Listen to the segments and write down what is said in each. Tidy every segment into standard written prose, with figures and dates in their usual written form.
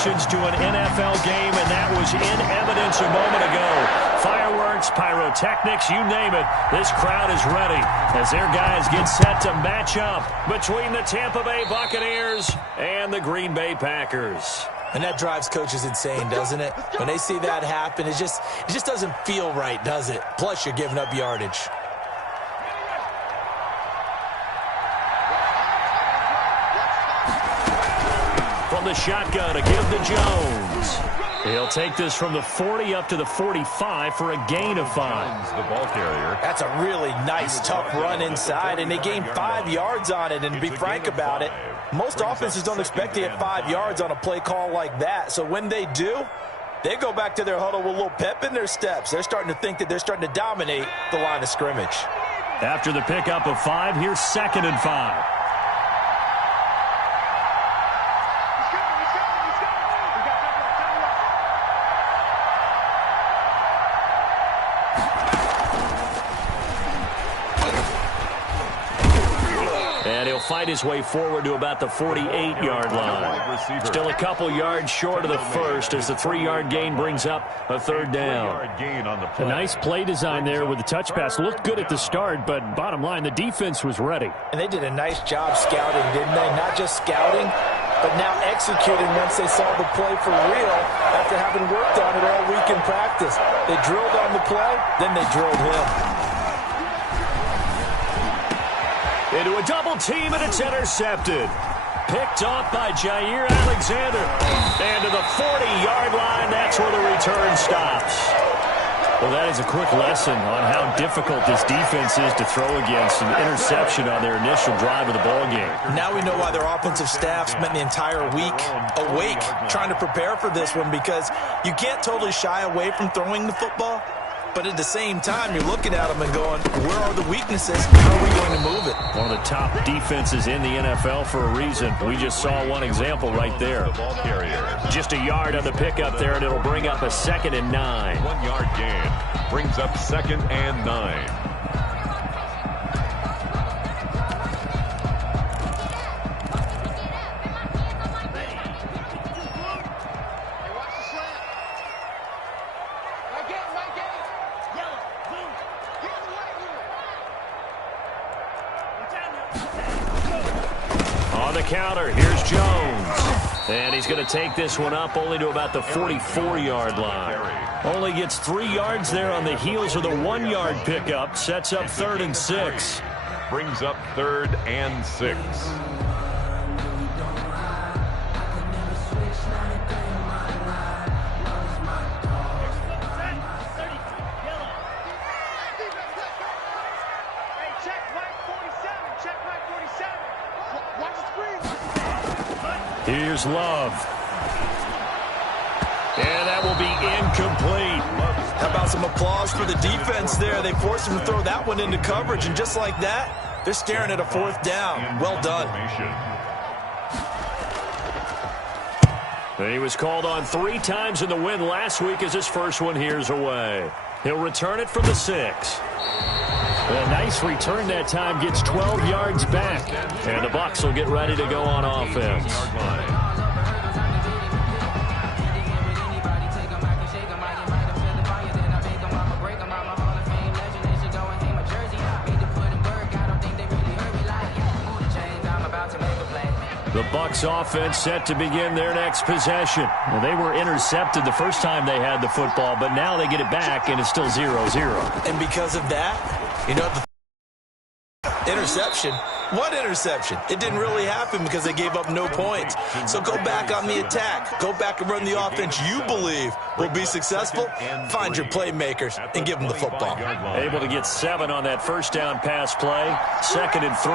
celebrations to an NFL game, and that was in evidence a moment ago. Fireworks, pyrotechnics, you name it. This crowd is ready as their guys get set to match up between the Tampa Bay Buccaneers and the Green Bay Packers. And that drives coaches insane, doesn't it? When they see that happen, it just doesn't feel right, does it? Plus, you're giving up yardage. From the shotgun, a give to Jones. He'll take this from the 40 up to the 45 for a gain of 5. The ball carrier. That's a really nice, tough run inside, and they gained 5 yards on it. And to be frank about it, most offenses don't expect to get 5 yards on a play call like that. So when they do, they go back to their huddle with a little pep in their steps. They're starting to think that they're starting to dominate the line of scrimmage. After the pickup of 5, here's 2nd and 5. Fight his way forward to about the 48-yard line. Still a couple yards short of the first as the 3-yard gain brings up a 3rd down. A nice play design there with the touch pass. Looked good at the start, but bottom line, the defense was ready. And they did a nice job scouting, didn't they? Not just scouting, but now executing once they saw the play for real after having worked on it all week in practice. They drilled on the play, then they drilled him. Into a double team, and it's intercepted. Picked off by Jair Alexander. And to the 40-yard line, that's where the return stops. Well, that is a quick lesson on how difficult this defense is to throw against. An interception on their initial drive of the ballgame. Now we know why their offensive staff spent the entire week awake trying to prepare for this one, because you can't totally shy away from throwing the football. But at the same time, you're looking at them and going, where are the weaknesses? How are we going to move it? One of the top defenses in the NFL for a reason. We just saw one example right there. Just a yard on the pickup there, and it'll bring up a 2nd and 9. 1-yard gain brings up 2nd and 9. Counter, here's Jones. And he's going to take this one up only to about the 44-yard line. Only gets 3 yards there on the heels of the 1-yard pickup. Sets up 3rd and 6. Brings up 3rd and 6. Here's Love. And that will be incomplete. How about some applause for the defense there? They forced him to throw that one into coverage, and just like that, they're staring at a 4th down. Well done. He was called on 3 times in the win last week as his first one here's away. He'll return it from the 6. A nice return that time, gets 12 yards back. And the Bucs will get ready to go on offense. The Bucs offense set to begin their next possession. Well, they were intercepted the first time they had the football, but now they get it back, and it's still 0-0. And because of that, you know, the interception. What interception? It didn't really happen because they gave up no points. So go back on the attack. Go back and run the offense you believe will be successful. Find your playmakers and give them the football. Able to get 7 on that first down pass play. 2nd and 3.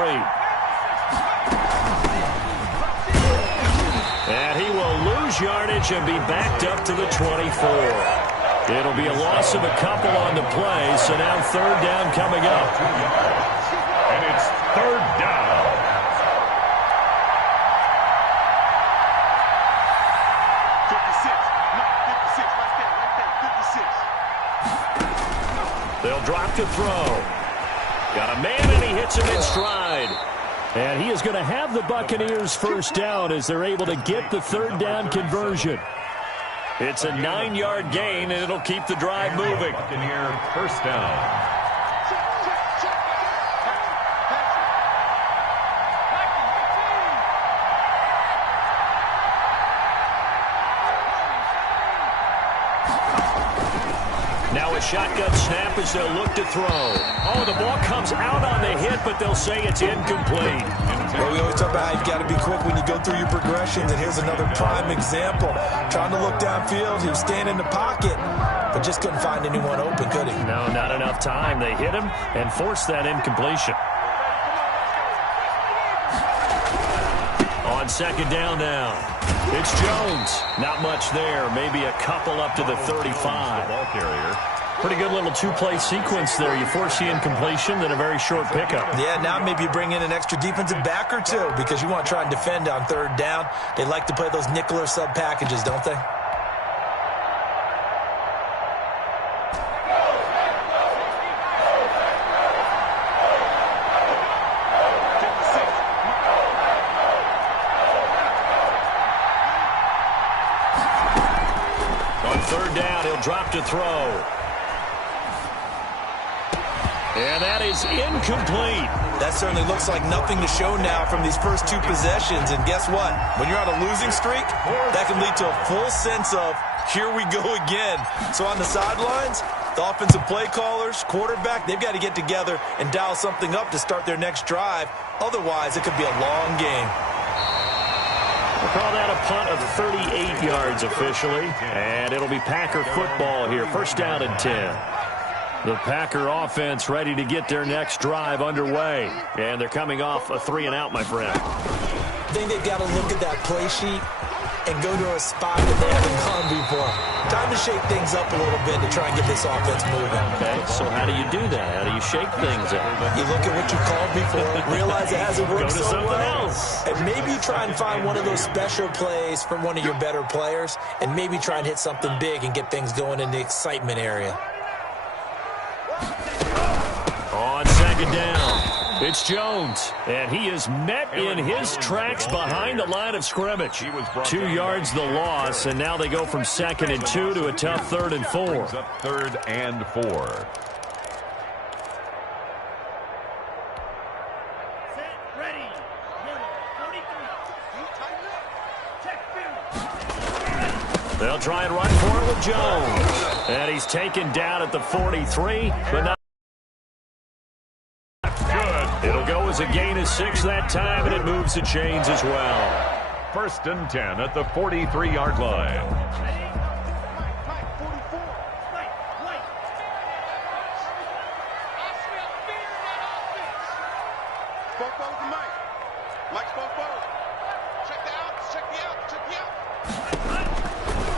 And he will lose yardage and be backed up to the 24. It'll be a loss of a couple on the play, so now 3rd down coming up. And it's 3rd down. They'll drop to throw. Got a man, and he hits him in stride. And he is going to have the Buccaneers first down as they're able to get the third down conversion. It's a 9-yard gain, and it'll keep the drive moving. Buccaneer first down. Now a shotgun snap as they'll look to throw. Oh, the ball comes out on the hit, but they'll say it's incomplete. Well, we always talk about how you've got to be quick when you go through your progressions, and here's another prime example. Trying to look downfield, he was standing in the pocket, but just couldn't find anyone open, could he? No, not enough time. They hit him and forced that incompletion. On second down now. It's Jones. Not much there. Maybe a couple up to the 35. Ball carrier. Pretty good little two-play sequence there. You force the incompletion, then a very short pickup. Yeah, now maybe you bring in an extra defensive back or two because you want to try and defend on third down. They like to play those nickel or sub packages, don't they? Third down, he'll drop to throw. And that is incomplete. That certainly looks like nothing to show now from these first two possessions. And guess what? When you're on a losing streak, that can lead to a full sense of, here we go again. So on the sidelines, the offensive play callers, quarterback, they've got to get together and dial something up to start their next drive. Otherwise, it could be a long game. We'll call that a punt of 38 yards officially, and it'll be Packer football here. First down and 10. The Packer offense ready to get their next drive underway, and they're coming off a 3-and-out, my friend. I think they've got to look at that play sheet and go to a spot that they haven't gone before. Time to shake things up a little bit to try and get this offense moving. Okay, so how do you do that? How do you shake things up? You look at what you called before, realize it hasn't worked Go to so something well. else. And maybe you try and find one of those special plays from one of your better players, and maybe try and hit something big and get things going in the excitement area. On second down, it's Jones, and he is met in his tracks behind the line of scrimmage. 2 yards the loss, and now they go from 2nd and 2 to a tough 3rd and 4. Up 3rd and 4. They'll try and run for it with Jones, and he's taken down at the 43, but not. It'll go as a gain of 6 that time, and it moves the chains as well. 1st and 10 at the 43-yard line.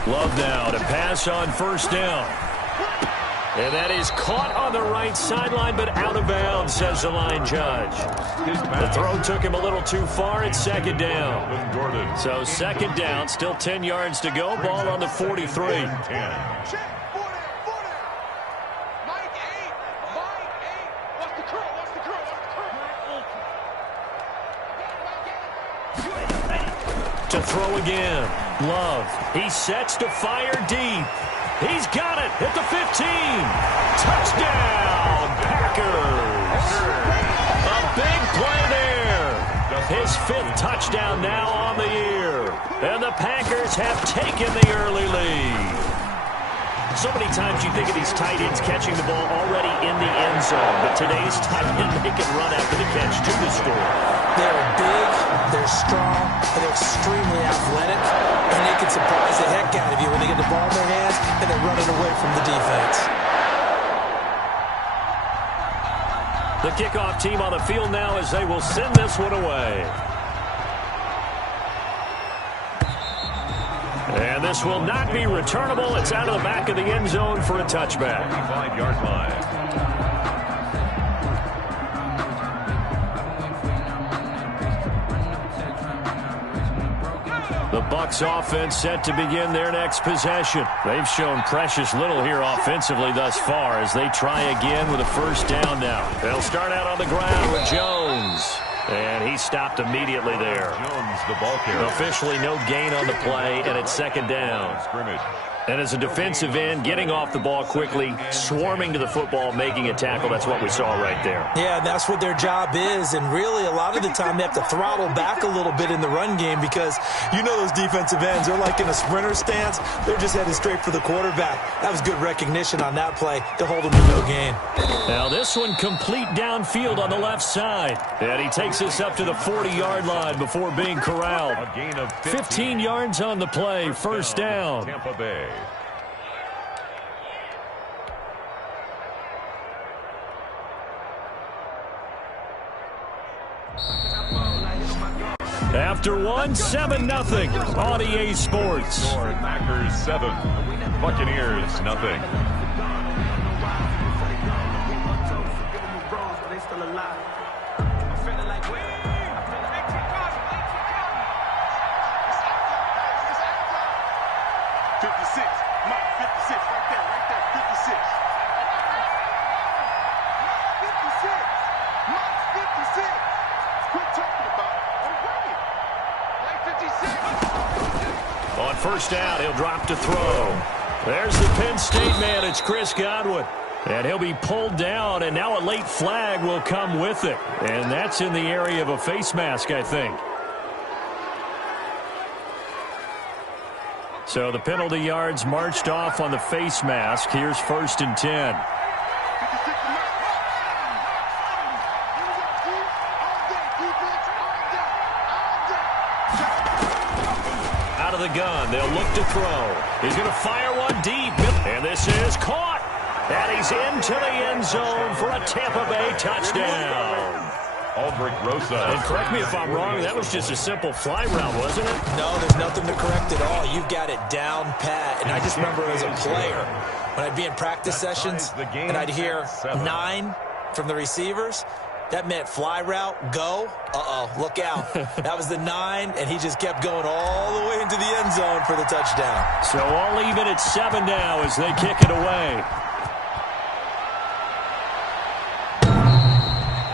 Love now to pass on first down. And that is caught on the right sideline, but out of bounds, says the line judge. The throw took him a little too far. It's 2nd down. So 2nd down, still 10 yards to go. Ball on the 43. To throw again. Love. He sets to fire deep. He's got it at the 15. Touchdown, Packers. A big play there. His 5th touchdown now on the year. And the Packers have taken the early lead. So many times you think of these tight ends catching the ball already in the end zone, but today's tight end, they can run after the catch to the score. They're big, they're strong, and they're extremely athletic, and they can surprise the heck out of you when they get the ball in their hands and they're running away from the defense. The kickoff team on the field now as they will send this one away. And this will not be returnable. It's out of the back of the end zone for a touchback. 5-yard line. The Bucs offense set to begin their next possession. They've shown precious little here offensively thus far as they try again with a first down now. They'll start out on the ground with Jones. And he stopped immediately there. Jones, the ball carrier. Officially no gain on the play, and it's second down. Scrimmage. And as a defensive end, getting off the ball quickly, swarming to the football, making a tackle, that's what we saw right there. Yeah, that's what their job is, and really a lot of the time they have to throttle back a little bit in the run game because you know those defensive ends, they're like in a sprinter stance. They're just headed straight for the quarterback. That was good recognition on that play to hold them to no gain. Now this one complete downfield on the left side. And he takes us up to the 40-yard line before being corralled. A gain of 15 yards on the play, first down. Tampa Bay. After 7-0 on EA Sports. Packers 7, Buccaneers nothing. On first down, he'll drop to throw. There's the Penn State man. It's Chris Godwin. And he'll be pulled down, and now a late flag will come with it. And that's in the area of a face mask, I think. So the penalty yards marched off on the face mask. Here's 1st and 10. Out of the gun, they'll look to throw. He's going to fire one deep, and this is caught. And he's into the end zone for a Tampa Bay touchdown. Aldrich Rosa. And correct me if I'm wrong, that was just a simple fly route, wasn't it? No, there's nothing to correct at all. You've got it down pat. And I just remember as a player, when I'd be in practice sessions and I'd hear 9 from the receivers, that meant fly route, go, look out. That was the 9, and he just kept going all the way into the end zone for the touchdown. So all even at 7 now as they kick it away.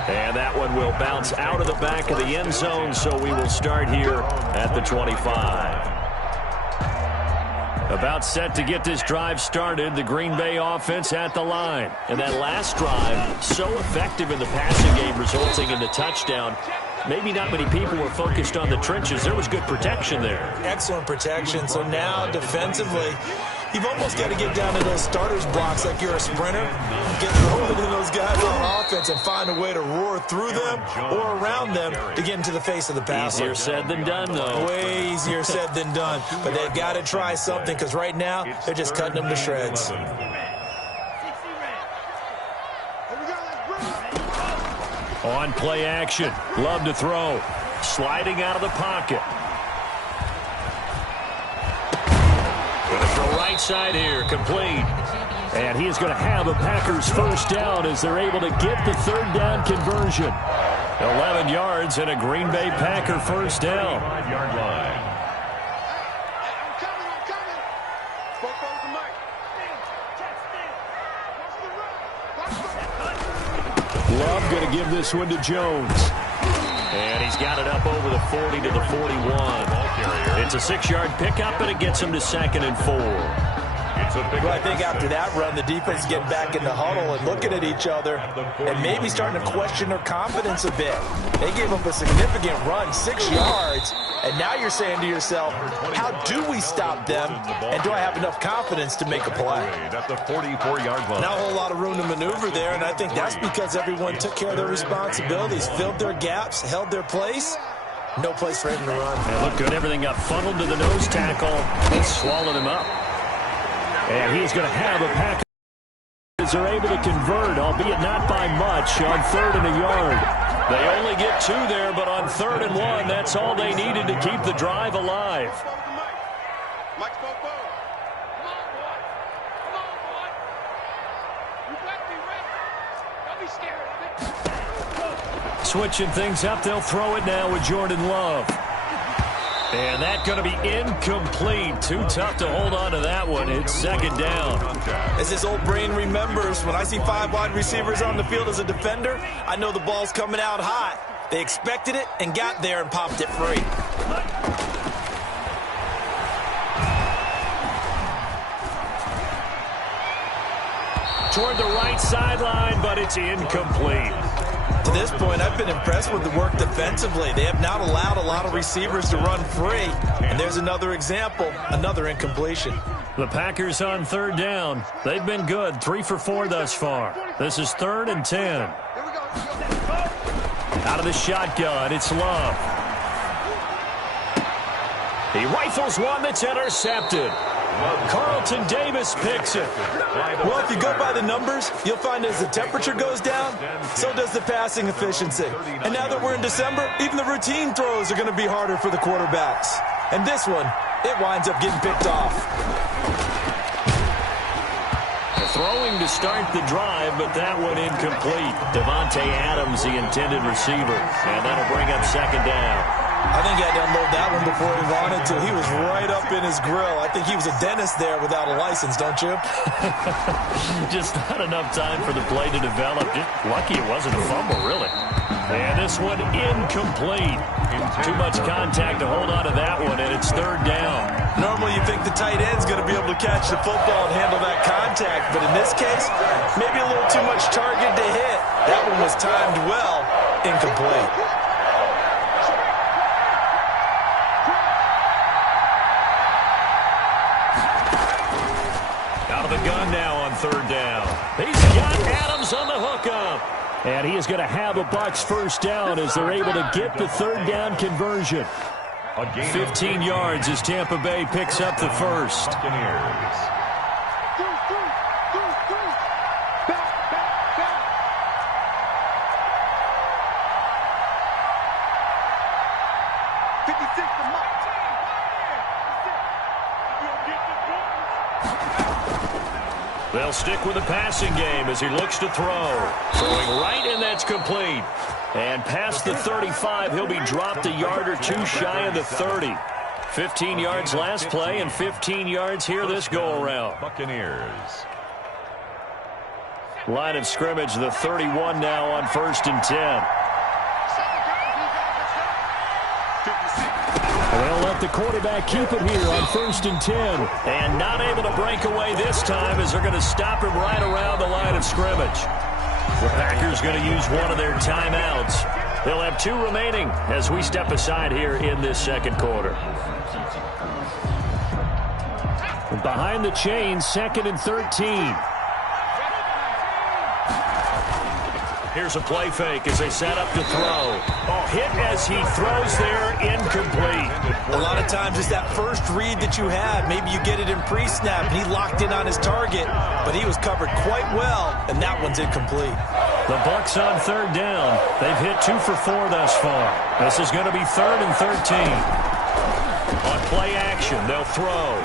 And that one will bounce out of the back of the end zone, so we will start here at the 25. About set to get this drive started, the Green Bay offense at the line. And that last drive, so effective in the passing game, resulting in the touchdown. Maybe not many people were focused on the trenches. There was good protection there. Excellent protection. So now defensively, you've almost got to get down to those starters blocks like you're a sprinter. Get rolling in those guys on offense and find a way to roar through them or around them to get into the face of the passer. Easier said than done, though. Way easier said than done. But they've got to try something because right now they're just cutting them to shreds. On play action. Love to throw. Sliding out of the pocket. Going to throw right side here. Complete. And he is going to have a Packers first down as they're able to get the 3rd down conversion. 11 yards and a Green Bay Packer first down. 5-yard line. Love going to give this one to Jones. And he's got it up over the 40 to the 41. It's a 6-yard pickup, and it gets him to 2nd and 4. Well, I think after that run, the defense is getting back in the huddle and looking at each other and maybe starting to question their confidence a bit. They gave up a significant run, 6 yards, and now you're saying to yourself, how do we stop them, and do I have enough confidence to make a play? At the 44-yard line. Not a whole lot of room to maneuver there, and I think that's because everyone took care of their responsibilities, filled their gaps, held their place. No place for him to run. And look good. Everything got funneled to the nose tackle and swallowed him up. And he's going to have a Packers as they're able to convert, albeit not by much, on 3rd and a yard. They only get 2 there, but on 3rd and 1, that's all they needed to keep the drive alive. Switching things up, they'll throw it now with Jordan Love. And that's going to be incomplete. Too tough to hold on to that one. It's 2nd down. As this old brain remembers, when I see 5 wide receivers on the field as a defender, I know the ball's coming out hot. They expected it and got there and popped it free. Toward the right sideline, but it's incomplete. To this point, I've been impressed with the work defensively. They have not allowed a lot of receivers to run free. And there's another example, another incompletion. The Packers on third down. They've been good, 3 for 4 thus far. This is 3rd and 10. Out of the shotgun, it's Love. He rifles one that's intercepted. Carlton Davis picks it. Well, if you go by the numbers, you'll find as the temperature goes down, so does the passing efficiency. And now that we're in December, even the routine throws are going to be harder for the quarterbacks. And this one, it winds up getting picked off. Throwing to start the drive, but that one incomplete. Devontae Adams, the intended receiver, and that'll bring up 2nd down. I think he had to unload that one before he wanted to. He was right up in his grill. I think he was a dentist there without a license, don't you? Just not enough time for the play to develop. Just lucky it wasn't a fumble, really. And this one incomplete. Too much contact to hold on to that one, and it's 3rd down. Normally you think the tight end's going to be able to catch the football and handle that contact, but in this case, maybe a little too much target to hit. That one was timed well, incomplete. Out of the gun now on 3rd down. He's got Adams on the hookup. And he is going to have a Bucs 1st down as they're able to get the 3rd down conversion. 15 yards as Tampa Bay picks up the 1st. They'll stick with the passing game as he looks to throw. Throwing right, and that's complete. And past the 35, he'll be dropped a yard or two shy of the 30. 15 yards last play and 15 yards here this go-around. Buccaneers. Line of scrimmage, the 31 now on 1st and 10. They'll let the quarterback keep it here on 1st and 10. And not able to break away this time as they're going to stop him right around the line of scrimmage. The Packers going to use one of their timeouts. They'll have 2 remaining as we step aside here in this 2nd quarter. Behind the chains, 2nd and 13. Here's a play fake as they set up to throw. Oh, hit as he throws there, incomplete. A lot of times it's that first read that you had. Maybe you get it in pre-snap, and he locked in on his target, but he was covered quite well, and that one's incomplete. The Bucs on 3rd down. They've hit 2 for 4 thus far. This is going to be 3rd and 13. On play action, they'll throw.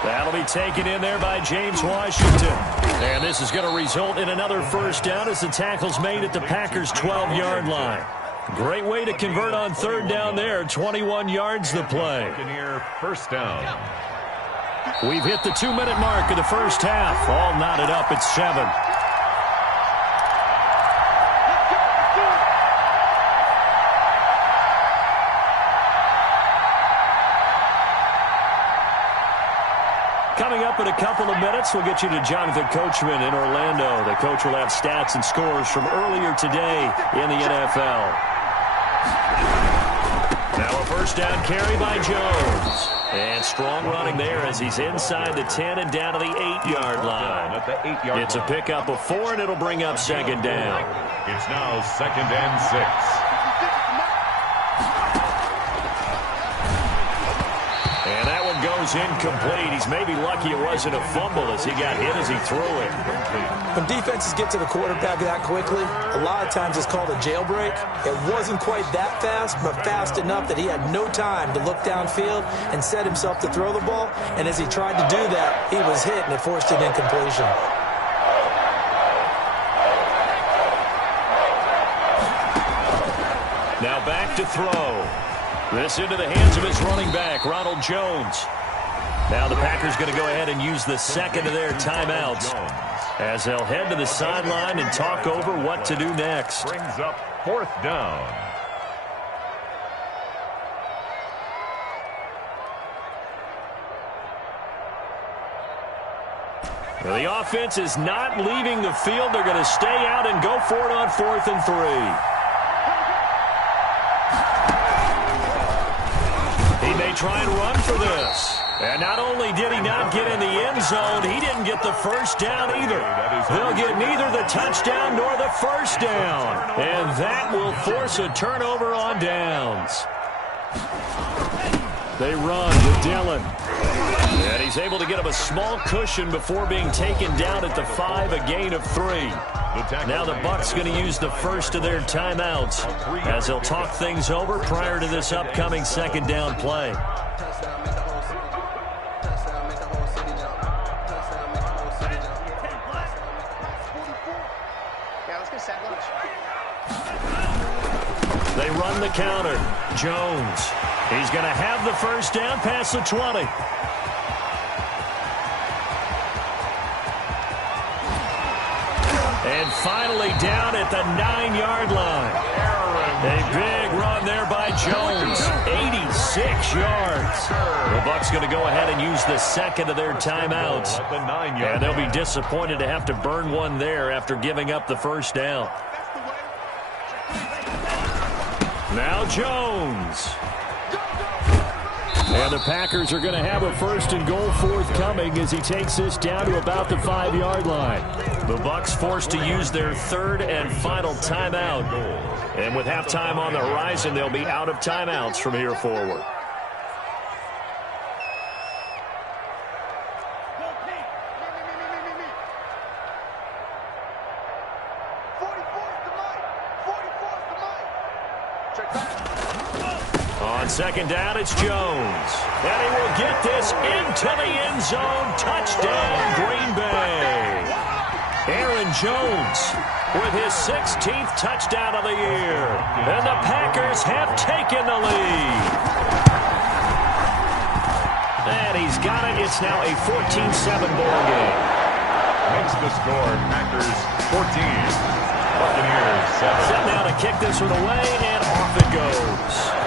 That'll be taken in there by James Washington. And this is going to result in another 1st down as the tackle's made at the Packers' 12-yard line. Great way to convert on 3rd down there. 21 yards the play. 1st down. We've hit the 2-minute mark of the 1st half. All knotted up at 7. Coming up in a couple of minutes, we'll get you to Jonathan Coachman in Orlando. The coach will have stats and scores from earlier today in the NFL. Now a 1st down carry by Jones. And strong running there as he's inside the 10 and down to the 8-yard line. It's a pickup of 4, and it'll bring up 2nd down. It's now 2nd and 6. And that one goes incomplete. He's maybe lucky it wasn't a fumble as he got hit as he threw it. When defenses get to the quarterback that quickly, a lot of times it's called a jailbreak. It wasn't quite that fast, but fast enough that he had no time to look downfield and set himself to throw the ball. And as he tried to do that, he was hit, and it forced an incompletion. Now back to throw. This into the hands of his running back, Ronald Jones. Now the Packers going to go ahead and use the 2nd of their timeouts as they'll head to the sideline and talk over what to do next. Brings up 4th down. Well, the offense is not leaving the field. They're going to stay out and go for it on 4th and 3. He may try and run for this. And not only did he not get in the end zone, he didn't get the first down either. They'll get neither the touchdown nor the first down. And that will force a turnover on downs. They run with Dillon. And he's able to get him a small cushion before being taken down at the 5, a gain of 3. Now the Bucs going to use the first of their timeouts as they'll talk things over prior to this upcoming 2nd down play. They run the counter. Jones. He's going to have the first down past the 20. And finally down at the 9-yard line. A big run there by Jones. 86 yards. The Bucs going to go ahead and use the second of their timeouts. And they'll be disappointed to have to burn one there after giving up the first down. Now Jones. And the Packers are going to have a 1st and goal forthcoming as he takes this down to about the 5-yard line. The Bucs forced to use their 3rd and final timeout. And with halftime on the horizon, they'll be out of timeouts from here forward. On 2nd down, it's Jones. And he will get this into the end zone. Touchdown, Green Bay. Aaron Jones with his 16th touchdown of the year. And the Packers have taken the lead. And he's got it. It's now a 14-7 ball game. Makes the score Packers 14. Buccaneers 7. Set now to kick this one away, and off it goes.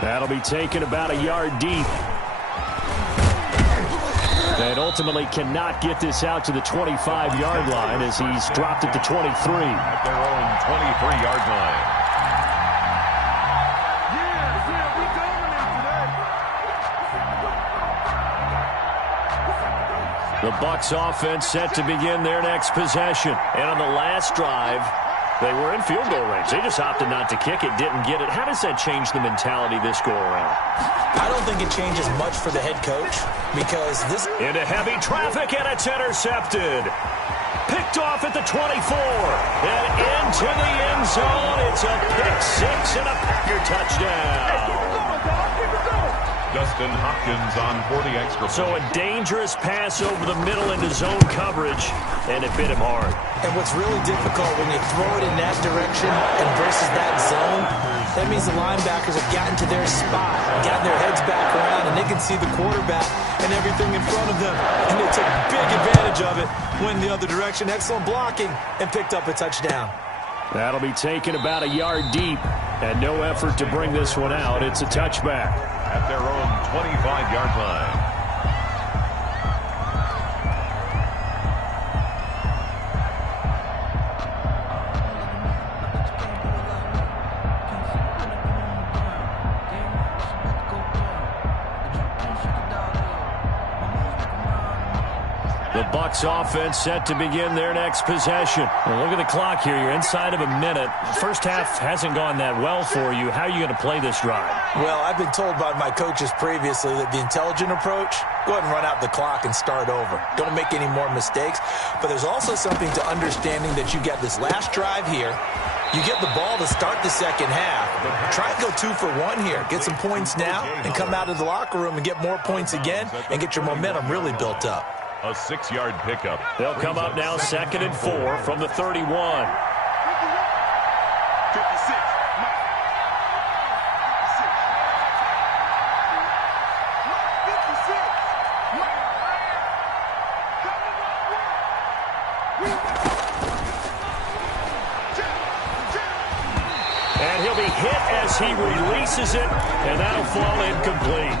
That'll be taken about a yard deep. And ultimately cannot get this out to the 25-yard line as he's dropped at the 23. At their own 23-yard line. The Bucs offense set to begin their next possession. And on the last drive, they were in field goal range. They just opted not to kick it, didn't get it. How does that change the mentality this go-around? I don't think it changes much for the head coach because this... Into heavy traffic, and it's intercepted. Picked off at the 24. And into the end zone. It's a pick 6 and a Packer touchdown. Justin Hopkins on for the extra point. So a dangerous pass over the middle into zone coverage, and it bit him hard. And what's really difficult when you throw it in that direction and versus that zone, that means the linebackers have gotten to their spot, gotten their heads back around, and they can see the quarterback and everything in front of them. And they took big advantage of it, went the other direction, excellent blocking, and picked up a touchdown. That'll be taken about a yard deep, and no effort to bring this one out. It's a touchback. At their own 25-yard line. The Bucs offense set to begin their next possession. Well, look at the clock here. You're inside of a minute. First half hasn't gone that well for you. How are you going to play this drive? Well, I've been told by my coaches previously that the intelligent approach, go ahead and run out the clock and start over. Don't make any more mistakes. But there's also something to understanding that you get this last drive here. You get the ball to start the second half. Try and go 2 for 1 here. Get some points now and come out of the locker room and get more points again and get your momentum really built up. A 6-yard pickup. They'll come up now 2nd and 4 from the 31. misses it, and that'll fall incomplete.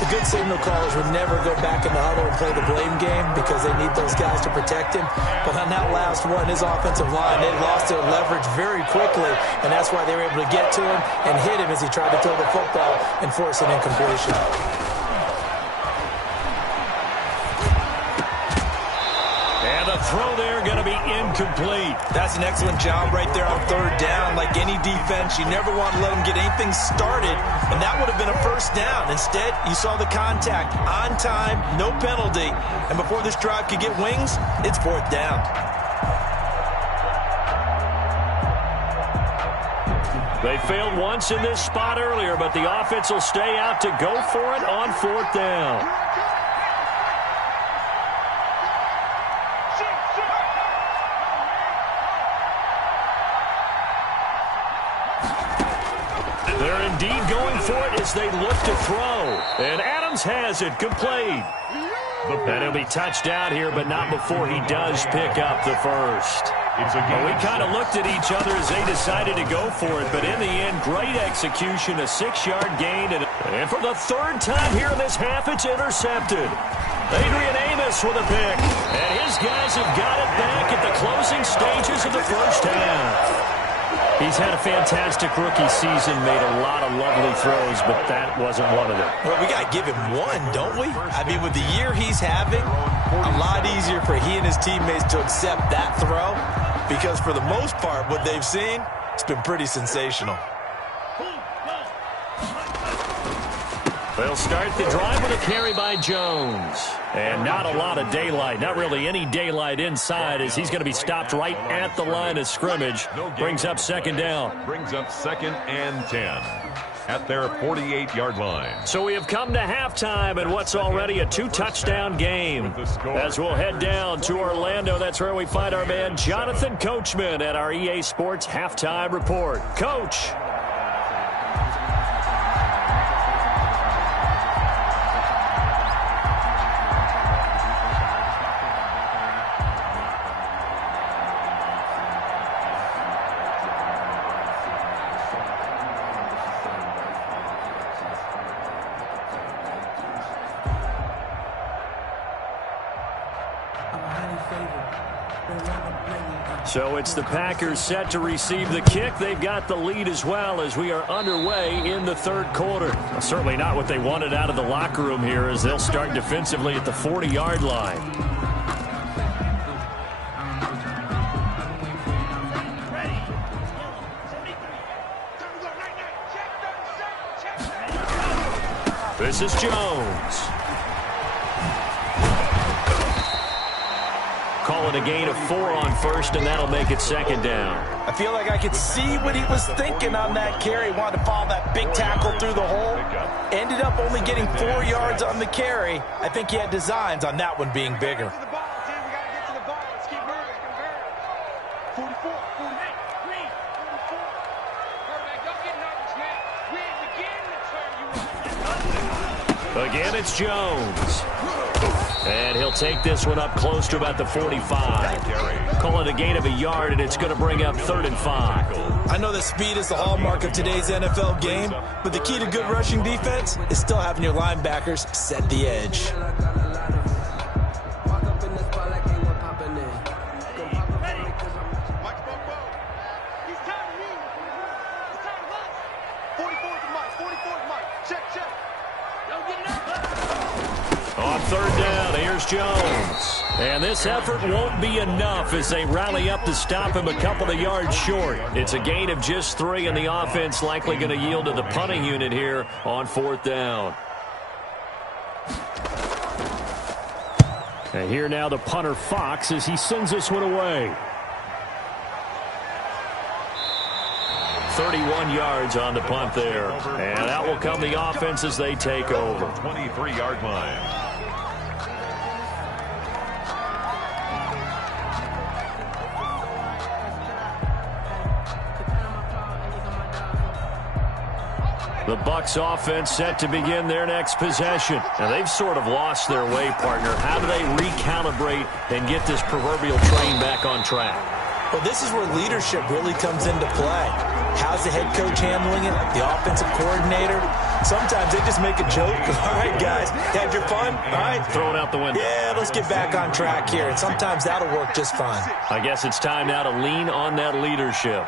The good signal callers would never go back in the huddle and play the blame game because they need those guys to protect him. But on that last one, his offensive line, they lost their leverage very quickly, and that's why they were able to get to him and hit him as he tried to throw the football and force an incompletion. Throw there going to be incomplete. That's an excellent job right there on third down. Like any defense, you never want to let them get anything started, and that would have been a first down. Instead, you saw the contact on time, no penalty, and before this drive could get wings, it's fourth down. They failed once in this spot earlier, but the offense will stay out to go for it on fourth down. They're indeed going for it as they look to throw. And Adams has it complete. And he'll be touched out here, but not before he does pick up the first. Well, we kind of looked at each other as they decided to go for it, but in the end, great execution, a 6-yard gain. And for the third time here in this half, it's intercepted. Adrian Amos with a pick. And his guys have got it back at the closing stages of the first half. He's had a fantastic rookie season, made a lot of lovely throws, but that wasn't one of them. Well, we got to give him one, don't we? I mean, with the year he's having, a lot easier for he and his teammates to accept that throw because for the most part, what they've seen, it's been pretty sensational. They'll start the drive with a carry by Jones. And not a lot of daylight, not really any daylight inside as he's going to be stopped right at the line of scrimmage. Brings up second down. Brings up 2nd and 10 at their 48-yard line. So we have come to halftime in what's already a 2-touchdown game. As we'll head down to Orlando, that's where we find our man Jonathan Coachman at our EA Sports Halftime Report. Coach. So it's the Packers set to receive the kick. They've got the lead as well as we are underway in the third quarter. Well, certainly not what they wanted out of the locker room here as they'll start defensively at the 40-yard line. This is Jones. Call it a gain of 4 on first, and that'll make it second down. I feel like I could see what he was thinking on that carry. Wanted to follow that big tackle through the hole. Ended up only getting 4 yards on the carry. I think he had designs on that one being bigger. Again, it's Jones. And he'll take this one up close to about the 45. Call it a gain of a yard, and it's going to bring up 3rd and 5. I know that speed is the hallmark of today's NFL game, but the key to good rushing defense is still having your linebackers set the edge. On 3rd down, here's Jones. And this effort won't be enough as they rally up to stop him a couple of yards short. It's a gain of just 3, and the offense likely going to yield to the punting unit here on 4th down. And here now the punter Fox as he sends this one away. 31 yards on the punt there. And that will come the offense as they take over. 23-yard line. The Bucs offense set to begin their next possession. Now, they've sort of lost their way, partner. How do they recalibrate and get this proverbial train back on track? Well, this is where leadership really comes into play. How's the head coach handling it? The offensive coordinator? Sometimes they just make a joke. All right, guys, had your fun? All right. Throw it out the window. Yeah, let's get back on track here. And sometimes that'll work just fine. I guess it's time now to lean on that leadership.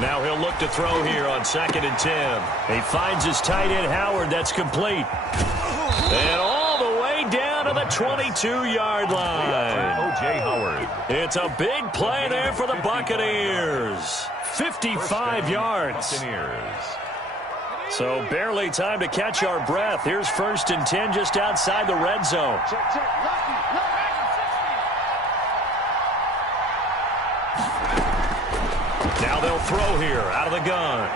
Now he'll look to throw here on 2nd and 10. He finds his tight end, Howard. That's complete. And all the way down to the 22-yard line. O.J. Howard. It's a big play there for the Buccaneers. 55 yards. Buccaneers. So barely time to catch our breath. Here's 1st and 10 just outside the red zone. Now they'll throw here out of the gun.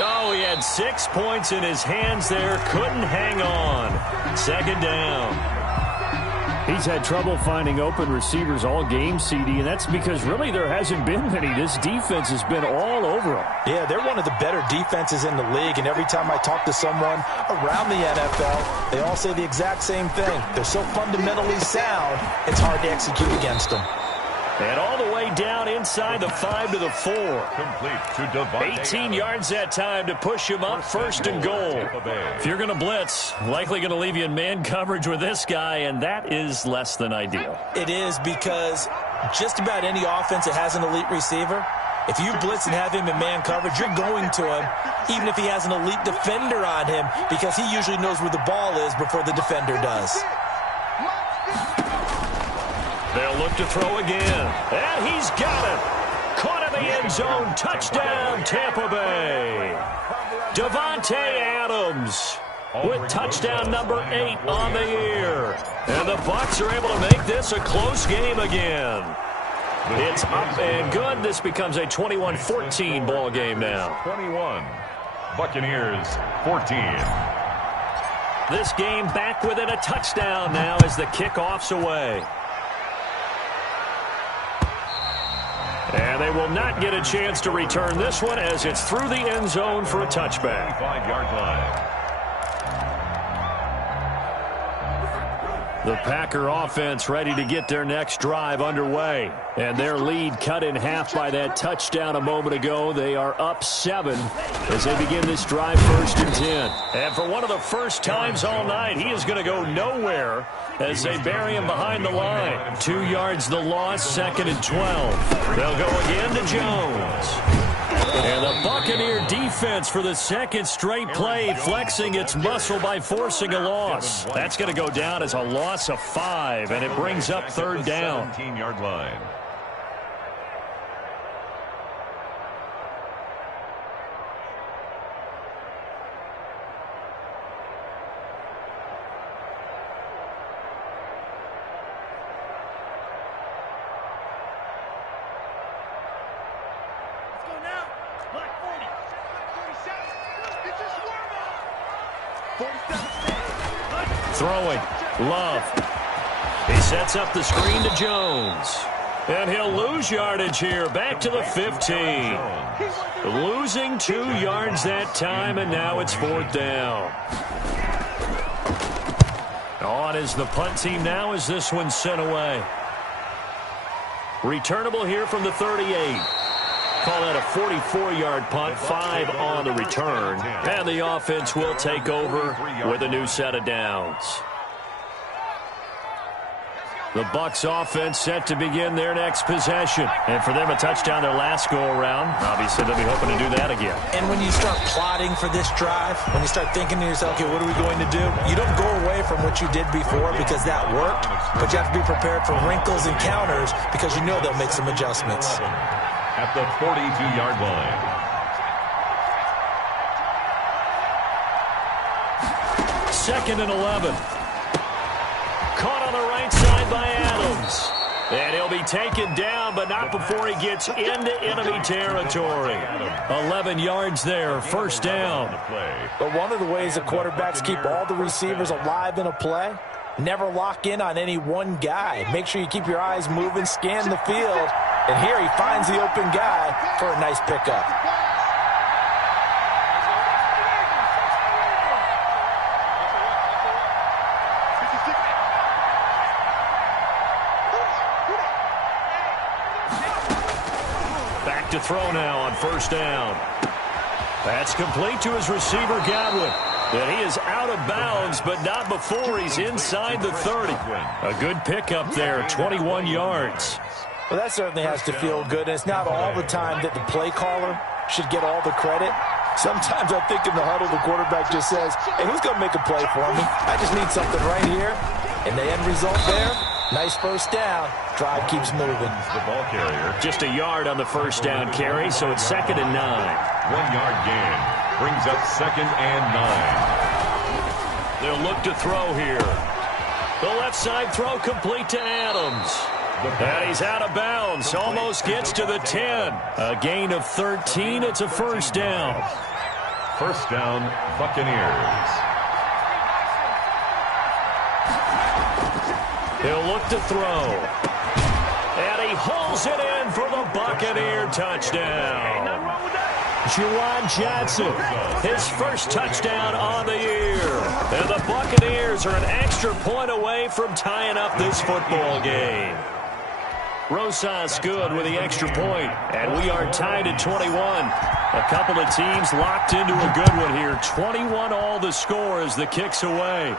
Oh, he had 6 points in his hands there. Couldn't hang on. 2nd down. He's had trouble finding open receivers all game, CD, and that's because really there hasn't been many. This defense has been all over them. Yeah, they're one of the better defenses in the league, and every time I talk to someone around the NFL, they all say the exact same thing. They're so fundamentally sound, it's hard to execute against them. And all the way down inside the 5 to the 4. Complete to Devontae 18 yards that time to push him up 1st and goal. If you're going to blitz, likely going to leave you in man coverage with this guy, and that is less than ideal. It is because just about any offense that has an elite receiver, if you blitz and have him in man coverage, you're going to him, even if he has an elite defender on him, because he usually knows where the ball is before the defender does. They'll look to throw again. And he's got it. Caught in the end zone. Touchdown, Tampa Bay. Davante Adams with touchdown number 8 on the year. And the Bucs are able to make this a close game again. It's up and good. This becomes a 21-14 ball game now. 21. Buccaneers 14. This game back within a touchdown now as the kickoff's away. And they will not get a chance to return this one as it's through the end zone for a touchback. 5-yard line. The Packer offense ready to get their next drive underway. And their lead cut in half by that touchdown a moment ago. They are up 7 as they begin this drive 1st and 10. And for one of the first times all night, he is going to go nowhere as they bury him behind the line. 2 yards the loss, 2nd and 12. They'll go again to Jones. And the Buccaneer defense for the 2nd straight play flexing its muscle by forcing a loss. That's going to go down as a loss of 5, and it brings up 3rd down. 17-yard line. Throwing. Love. He sets up the screen to Jones. And he'll lose yardage here. Back to the 15. Losing 2 yards that time, and now it's 4th down. On is the punt team now as this one's sent away. Returnable here from the 38. Call that a 44-yard punt, 5 on the return. And the offense will take over with a new set of downs. The Bucs offense set to begin their next possession. And for them, a touchdown their last go-around. Obviously, they'll be hoping to do that again. And when you start plotting for this drive, when you start thinking to yourself, okay, what are we going to do? You don't go away from what you did before because that worked, but you have to be prepared for wrinkles and counters because you know they'll make some adjustments. At the 42-yard line. 2nd and 11. Caught on the right side by Adams. And he'll be taken down, but not before he gets into enemy territory. 11 yards there, 1st down. But one of the ways that quarterbacks keep all the receivers alive in a play, never lock in on any one guy. Make sure you keep your eyes moving, scan the field. And here he finds the open guy for a nice pickup. to throw now on first down. That's complete to his receiver, Godwin. And he is out of bounds, but not before he's inside the 30. A good pickup there, 21 yards. Well, that certainly has to feel good. And it's not all the time that the play caller should get all the credit. Sometimes I think in the huddle, the quarterback just says, hey, who's going to make a play for me? I just need something right here. And the end result there, nice first down. Drive keeps moving. The ball carrier. Just a yard on the first down carry, so it's 2nd and 9. 1 yard gain. Brings up 2nd and 9. They'll look to throw here. The left side throw complete to Adams. And he's out of bounds. Almost gets to the 10. A gain of 13. It's a first down. First down, Buccaneers. He'll look to throw. And he hauls it in for the Buccaneer touchdown. Juwan Johnson, his first touchdown on the year. And the Buccaneers are an extra point away from tying up this football game. Rosas good with the extra point, and we are tied at 21. A couple of teams locked into a good one here. 21 all the score as the kick's away.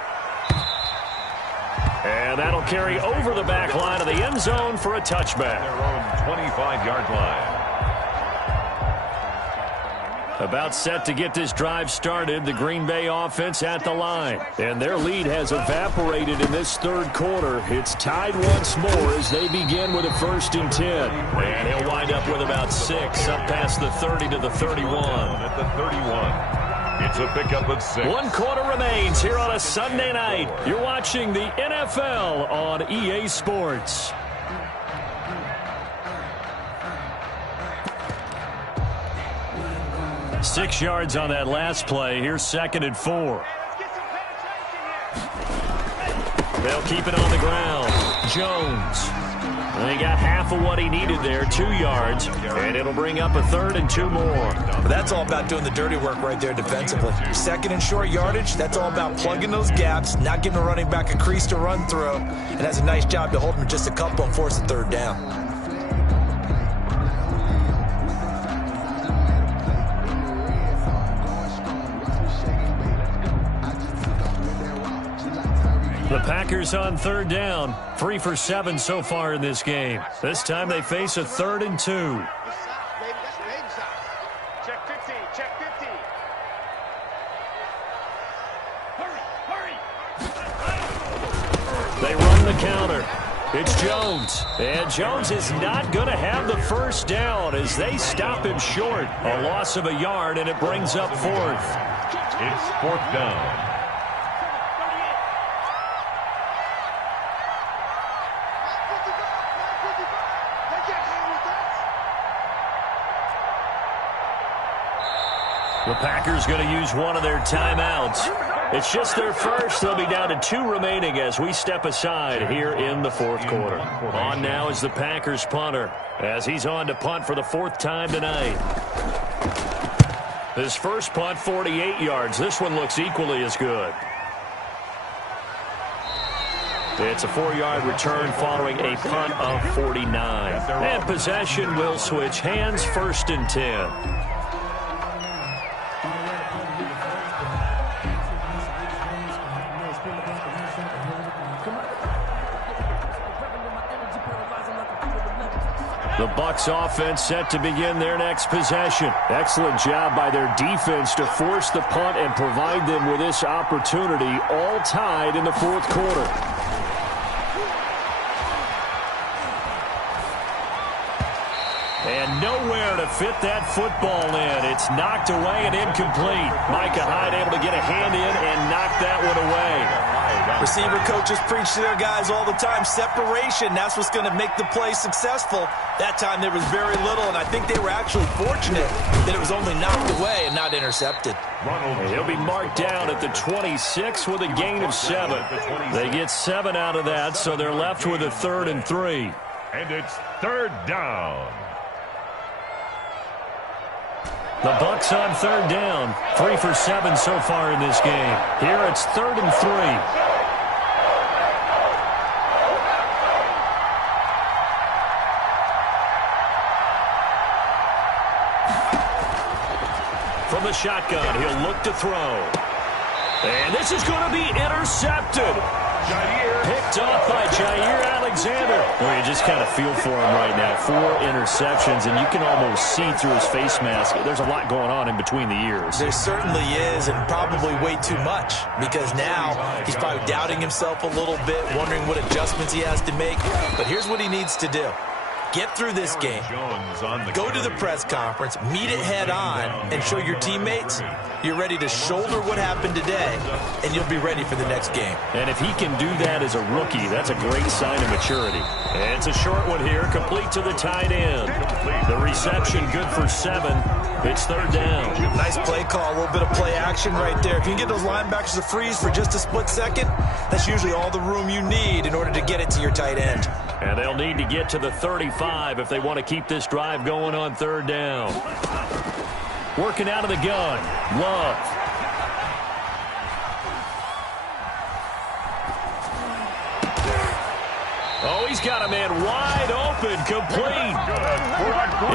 And that'll carry over the back line of the end zone for a touchback. Their own 25-yard line. About set to get this drive started, the Green Bay offense at the line. And their lead has evaporated in this third quarter. It's tied once more as they begin with a 1st and 10. And he'll wind up with about 6 up past the 30 to the 31. At the 31. It's a pickup of 6. 1 quarter remains here on a Sunday night. You're watching the NFL on EA Sports. Six yards on that last play. Here's 2nd and 4. They'll keep it on the ground. Jones. And he got half of what he needed there, 2 yards. And it'll bring up a 3rd and 2 more. But that's all about doing the dirty work right there defensively. 2nd and short yardage, that's all about plugging those gaps, not giving a running back a crease to run through. And has a nice job to hold him just a couple and force a 3rd down. The Packers on 3rd down. 3 for 7 so far in this game. This time they face a 3rd and 2. Check 50, check 50. They run the counter. It's Jones. And Jones is not going to have the first down as they stop him short. A loss of a yard, and it brings up 4th. It's 4th down. The Packers going to use one of their timeouts. It's just their first. They'll be down to 2 remaining as we step aside here in the 4th quarter. On now is the Packers punter as he's on to punt for the 4th time tonight. His first punt, 48 yards. This one looks equally as good. It's a 4-yard return following a punt of 49. And possession will switch hands, 1st and 10. The Bucs offense set to begin their next possession. Excellent job by their defense to force the punt and provide them with this opportunity, all tied in the 4th quarter. And nowhere to fit that football in. It's knocked away and incomplete. Micah Hyde able to get a hand in and knock that one away. Receiver coaches preach to their guys all the time. Separation, that's what's going to make the play successful. That time there was very little, and I think they were actually fortunate that it was only knocked away and not intercepted. He'll be marked down at the 26 with a gain of 7. They get 7 out of that, so they're left with a 3rd and 3. And it's 3rd down. The Bucs on 3rd down. 3 for 7 so far in this game. Here it's 3rd and 3. shotgun. He'll look to throw. And this is going to be intercepted. Picked off by Jair Alexander. Well, you just kind of feel for him right now. 4 interceptions, and you can almost see through his face mask. There's a lot going on in between the ears. There certainly is, and probably way too much, because now he's probably doubting himself a little bit, wondering what adjustments he has to make. But here's what he needs to do. Get through this game, go to the press conference, meet it head on, and show your teammates you're ready to shoulder what happened today, and you'll be ready for the next game. And if he can do that as a rookie, that's a great sign of maturity. And it's a short one here, complete to the tight end. The reception good for 7. It's 3rd down. Nice play call, a little bit of play action right there. If you can get those linebackers to freeze for just a split second, that's usually all the room you need in order to get it to your tight end. And they'll need to get to the 35 if they want to keep this drive going on 3rd down. Working out of the gun, Love. Oh, he's got a man wide open, complete.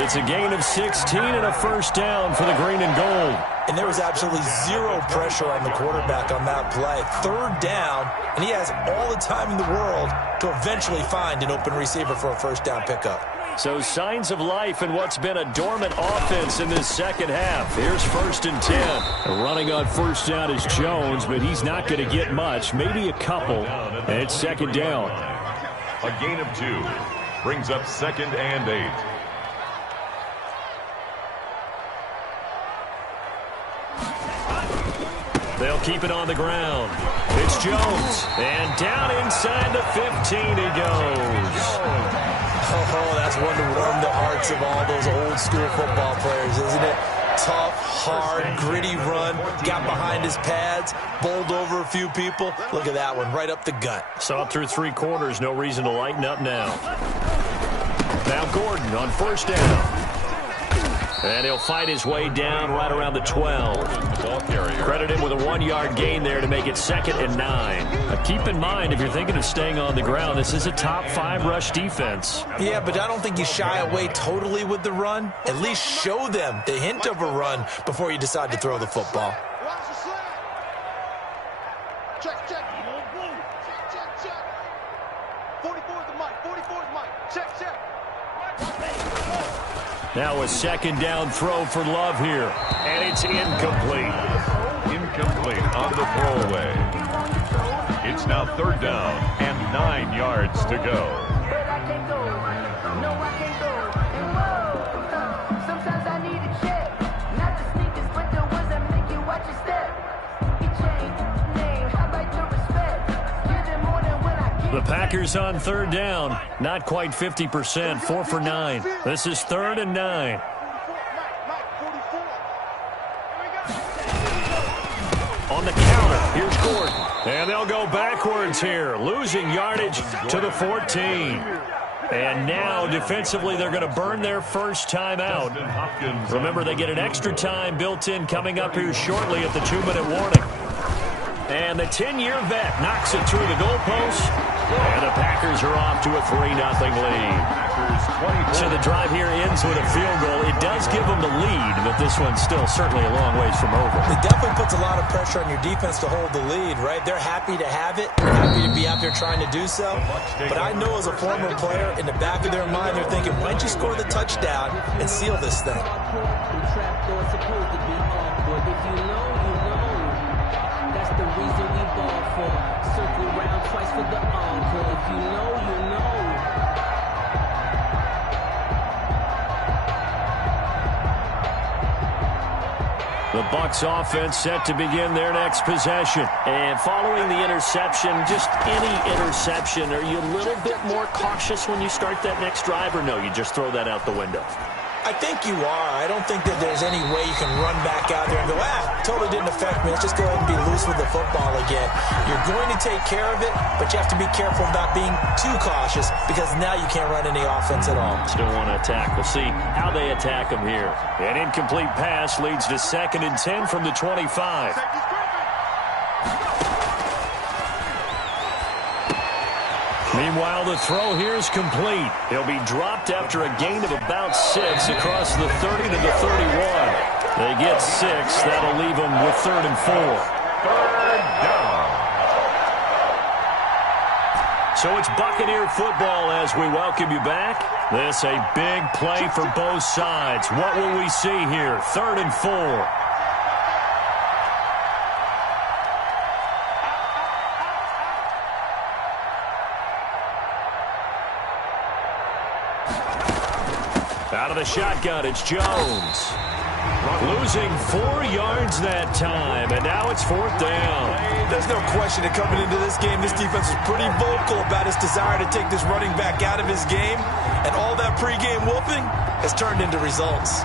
It's a gain of 16 and a 1st down for the green and gold. And there was absolutely 0 pressure on the quarterback on that play. 3rd down, and he has all the time in the world to eventually find an open receiver for a 1st down pickup. So signs of life in what's been a dormant offense in this second half. Here's 1st and 10. Running on 1st down is Jones, but he's not going to get much, maybe a couple. And it's 2nd down. A gain of 2 brings up 2nd and 8. They'll keep it on the ground. It's Jones. And down inside the 15 he goes. Oh, that's one to warm the hearts of all those old school football players, isn't it? Tough, hard, gritty run. Got behind his pads, bowled over a few people. Look at that one, right up the gut. Saw through 3 quarters, no reason to lighten up now. Now Gordon on 1st down. And he'll fight his way down right around the 12. Credit him with a 1-yard gain there to make it 2nd and 9. Now keep in mind, if you're thinking of staying on the ground, this is a top 5 rush defense. Yeah, but I don't think you shy away totally with the run. At least show them the hint of a run before you decide to throw the football. Check. 44 is the mic. 44 is the mic. Check. Now a 2nd down throw for Love here. And it's incomplete. Incomplete on the throwaway. It's now 3rd down and 9 yards to go. Sometimes I need a check. Not the sneakers, but the ones that make you watch your step. How about your respect? Give them more than when I The Packers on 3rd down. Not quite 50%. 4 for 9. This is 3rd and 9. On the counter, here's Gordon. And they'll go backwards here, losing yardage to the 14. And now, defensively, they're going to burn their 1st time out. Remember, they get an extra time built in coming up here shortly at the 2-minute warning. And the 10-year vet knocks it through the goalpost. And the Packers are off to a 3-0 lead. So the drive here ends with a field goal. It does give them the lead, but this one's still certainly a long ways from over. It definitely puts a lot of pressure on your defense to hold the lead, right? They're happy to have it. They're happy to be out there trying to do so. But I know as a former player, in the back of their mind, they're thinking, why don't you score the touchdown and seal this thing? The reason we ball for. Circle round twice for the encore. If you know, you know. The Bucs offense set to begin their next possession. And following the interception, just any interception, are you a little bit more cautious when you start that next drive, or no, you just throw that out the window? I think you are. I don't think that there's any way you can run back out there and go, totally didn't affect me. Let's just go ahead and be loose with the football again. You're going to take care of it, but you have to be careful about being too cautious because now you can't run any offense at all. Still want to attack. We'll see how they attack them here. An incomplete pass leads to 2nd and 10 from the 25. Meanwhile, the throw here is complete. He'll be dropped after a gain of about 6 across the 30 to the 31. They get 6. That'll leave them with 3rd and 4. 3rd down. So it's Buccaneer football as we welcome you back. This a big play for both sides. What will we see here? 3rd and 4. Out of the shotgun, it's Jones. Losing 4 yards that time, and now it's 4th down. There's no question that coming into this game, this defense is pretty vocal about its desire to take this running back out of his game, and all that pregame whooping has turned into results.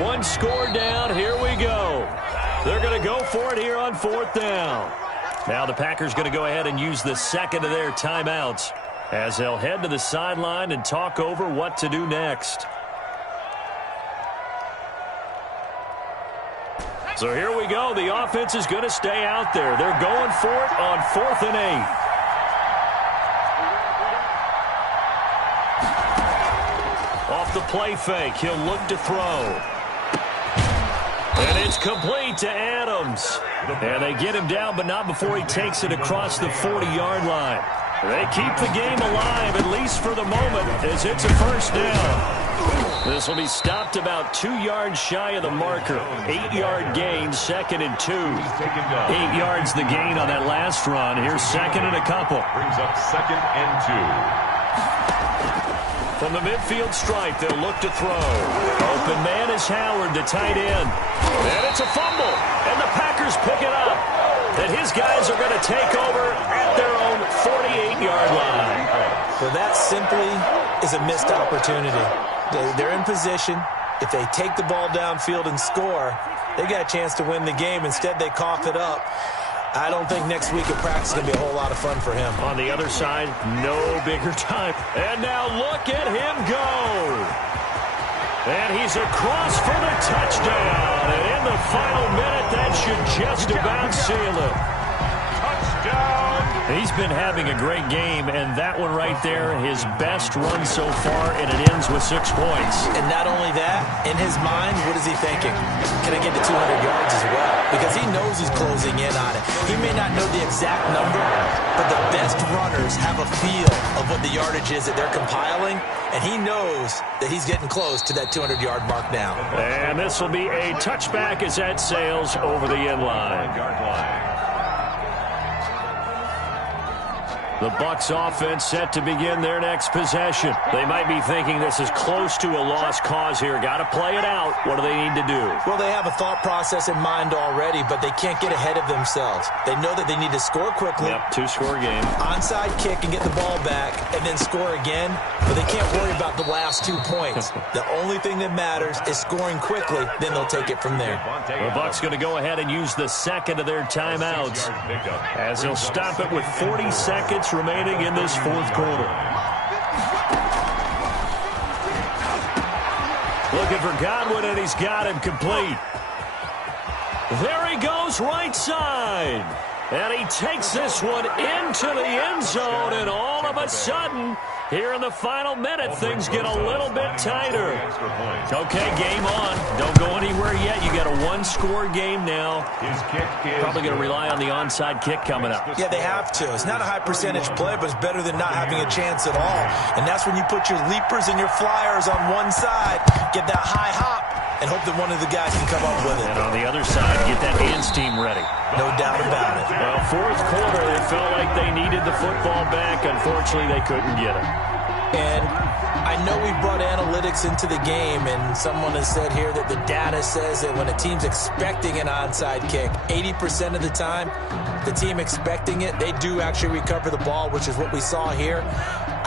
One score down, here we go. They're going to go for it here on 4th down. Now the Packers going to go ahead and use the second of their timeouts as they'll head to the sideline and talk over what to do next. So here we go. The offense is going to stay out there. They're going for it on 4th and 8. Off the play fake, he'll look to throw. And it's complete to Adams. And they get him down, but not before he takes it across the 40-yard line. They keep the game alive, at least for the moment, as it's a 1st down. This will be stopped about 2 yards shy of the marker. 8-yard gain, 2nd and 2. 8 yards the gain on that last run. Here's 2nd and a couple. Brings up 2nd and 2. From the midfield stripe, they'll look to throw. Open man is Howard, the tight end. And it's a fumble, and the Packers pick it up. And his guys are going to take over at their own 48-yard line. Well, that simply is a missed opportunity. They're in position. If they take the ball downfield and score, they got a chance to win the game. Instead, they cough it up. I don't think next week at practice is going to be a whole lot of fun for him. On the other side, no bigger time. And now look at him go. And he's across for the touchdown. And in the final minute, that should just about seal it. Touchdown. He's been having a great game, and that one right there, his best run so far, and it ends with 6 points. And not only that, in his mind, what is he thinking? Can I get to 200 yards as well? Because he knows he's closing in on it. He may not know the exact number, but the best runners have a feel of what the yardage is that they're compiling, and he knows that he's getting close to that 200-yard mark now. And this will be a touchback as that sails over the end line. The Bucs offense set to begin their next possession. They might be thinking this is close to a lost cause here. Got to play it out. What do they need to do? Well, they have a thought process in mind already, but they can't get ahead of themselves. They know that they need to score quickly. Yep, 2-score game. Onside kick and get the ball back and then score again, but they can't worry about the last 2 points. The only thing that matters is scoring quickly, then they'll take it from there. The Bucs going to go ahead and use the second of their timeouts as they'll stop it with 40 seconds remaining in this 4th quarter. Looking for Godwin, and he's got him complete. There he goes, right side. And he takes this one into the end zone, and all of a sudden, here in the final minute, things get a little bit tighter. Okay, game on. Don't go anywhere yet. You got a 1-score game now. Probably going to rely on the onside kick coming up. Yeah, they have to. It's not a high percentage play, but it's better than not having a chance at all. And that's when you put your leapers and your flyers on one side, get that high hop, and hope that one of the guys can come up with it. And on the other side, get that hands team ready. No doubt about it. Well, 4th quarter, they felt like they needed the football back. Unfortunately, they couldn't get it. And I know we brought analytics into the game, and someone has said here that the data says that when a team's expecting an onside kick, 80% of the time, the team expecting it, they do actually recover the ball, which is what we saw here.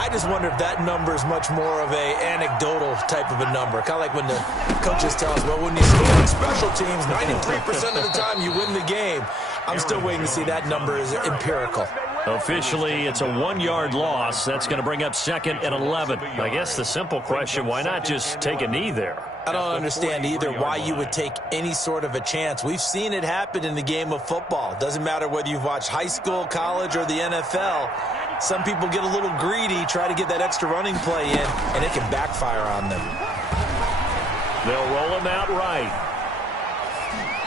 I just wonder if that number is much more of a anecdotal type of a number. Kind of like when the coaches tell us, well, when you score on special teams, 93% of the time you win the game. I'm still waiting to see that number is empirical. Officially, it's a 1-yard loss. That's going to bring up 2nd and 11. I guess the simple question, why not just take a knee there? I don't understand either why you would take any sort of a chance. We've seen it happen in the game of football. Doesn't matter whether you've watched high school, college, or the NFL. Some people get a little greedy, try to get that extra running play in, and it can backfire on them. They'll roll him out right.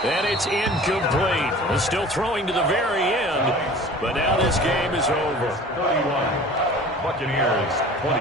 And it's incomplete. He's still throwing to the very end, but now this game is over. 31. Buccaneers 20.